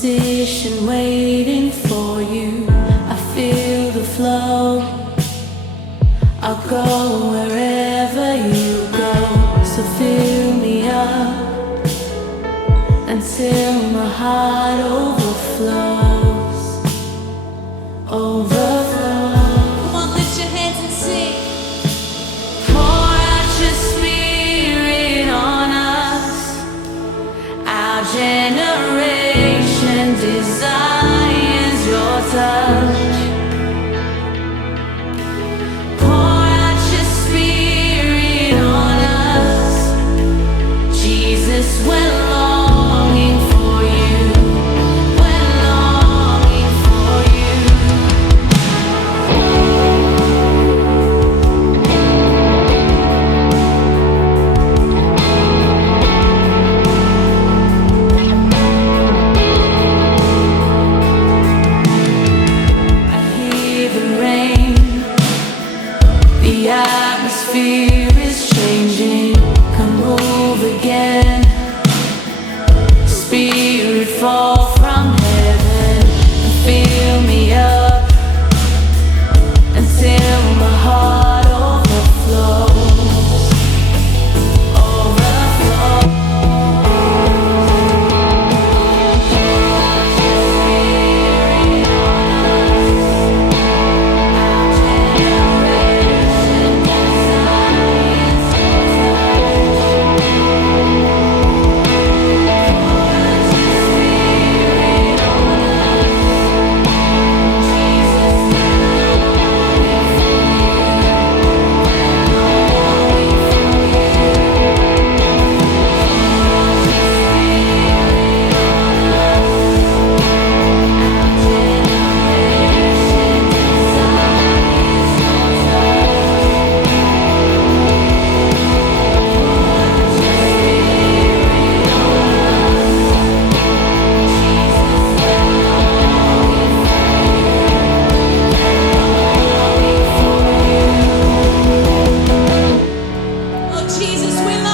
position waiting for you. I feel the flow. I'll go wherever you go. So fill me up until my heart overflows. Come on, lift your hands and sing. Pour out your spirit on us. Our generation desires your touch. Pour out your spirit on us. Jesus, we're longing for you. We're longing for you. I hear the rain. The atmosphere is changing. Come move again. Spirit fall from heaven and fill me up until my heart overflows. Overflows. Oh Jesus, we love